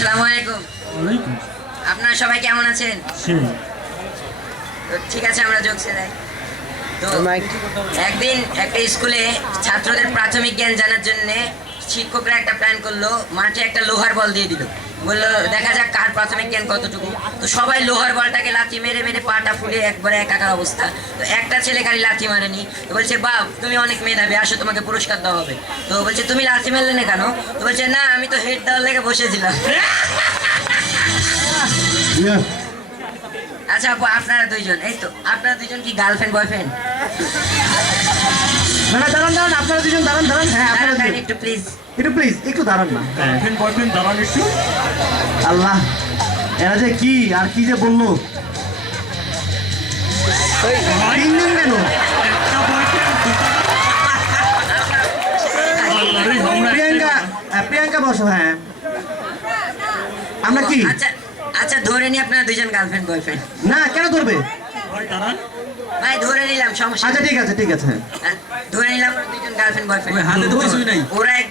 আসসালামু আলাইকুম। ওয়ালাইকুম আপনারা সবাই কেমন আছেন? সেই তো ঠিক আছে, আমরা জোকসে যাই। তো একদিন একটা স্কুলে ছাত্রদের প্রাথমিক জ্ঞান জানার জন্য শিক্ষকরা একটা প্ল্যান করলো, মাঠে একটা লোহার বল দিয়ে দিল, বললো দেখা যাক কার প্রাথমিক জ্ঞান কতটুকু। তো সবাই লোহার বলটাকে লাথি মেরে মেরে পাটা ফুলে একবারে একাকার অবস্থা। তো একটা ছেলে খালি লাথি মারেনি। তো বলছে, বাপ তুমি অনেক মেধাবী, আসো তোমাকে পুরস্কার দেওয়া হবে। তো বলছে, তুমি লাথি মারলে না কেন? তো বলছে, না আমি তো হেড দেওয়ার লেগে বসেছিলাম। আচ্ছা আপু, আপনারা দুইজন, এই তো আপনারা দুইজন কি গার্লফ্রেন্ড বয়ফ্রেন্ড? না দাঁড়ান দাঁড়ান, আপনারা দুজন দাঁড়ান দাঁড়ান। হ্যাঁ আপনারা দুজন একটু প্লিজ। একটু দাঁড়ান না। গার্লফ্রেন্ড বয়ফ্রেন্ড দাঁড়ান একটু। আল্লাহ, এরা যে কি আর কি যে বললো। তিন দিন কেন? একটা বয়ফ্রেন্ড প্রিয়াঙ্কা, প্রিয়াঙ্কা বসো। হ্যাঁ আমরা কি? আচ্ছা আচ্ছা, ধরে নি আপনারা দুইজন গার্লফ্রেন্ড বয়ফ্রেন্ড। না কেন ধরবে? দাঁড়ান, ভাই ধরে নিলাম, সমস্যা আচ্ছা নেই। ঠিক আছে ঠিক আছে। ধরে নিলাম ওরা দুইজন গার্লফ্রেন্ড বয়ফ্রেন্ড। হাতে তো কিছুই নাই। ওরা